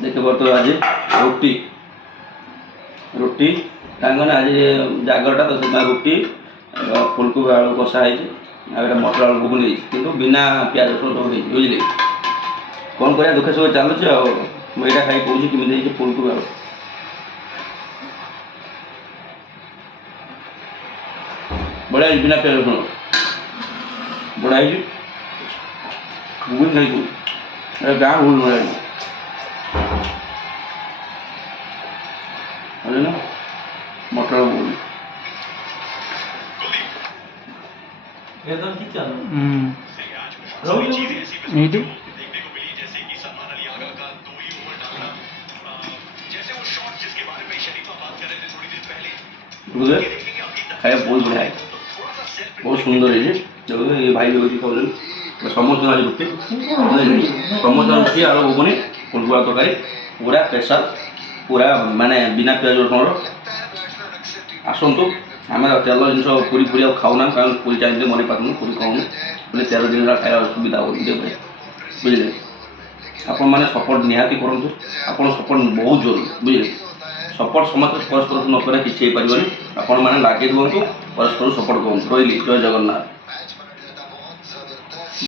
देखिए तो आज रुटी रुटी कहीं आज जागरटा तो से रुटी फुलकोबी आलू कषा है मटर आलू घुगुनी कि बिना प्याज रसुण सब बुझे कौन कर दुखे सुखे चलुचे आईटा खाई कौन केमी फुलकोबी आलू बढ़िया बिना प्याज रसुण बढ़िया घुगुनी खाई गाँ घुगुनी बढ़िया ना मटर घुगुनी एकदम ठीक चल नीटू खाया बहुत बढ़िया है बहुत सुंदर है देखो ये भाई भी खाऊ समस्त आज रुटी समस्त रुटी आलू घुगुनी फुलकोबी तरकारी पूरा स्पेशल पूरा माने बिना प्याज रसुण आसतु आम तेल जिन पूरी पूरी खाऊना कारण पूरी चाहिए मन पाऊँ पूरी खाऊँ बोले तेल जिन खाया सुविधा हो बुझे आपण मैंने सपोर्ट निहाती करूँ आप सपोर्ट बहुत जरूरी बुझे सपोर्ट समस्त परस्पर न कि पारे आपण मैंने लगे दिखाँ परस्पर सपोर्ट करूँ रही जय जगन्नाथ।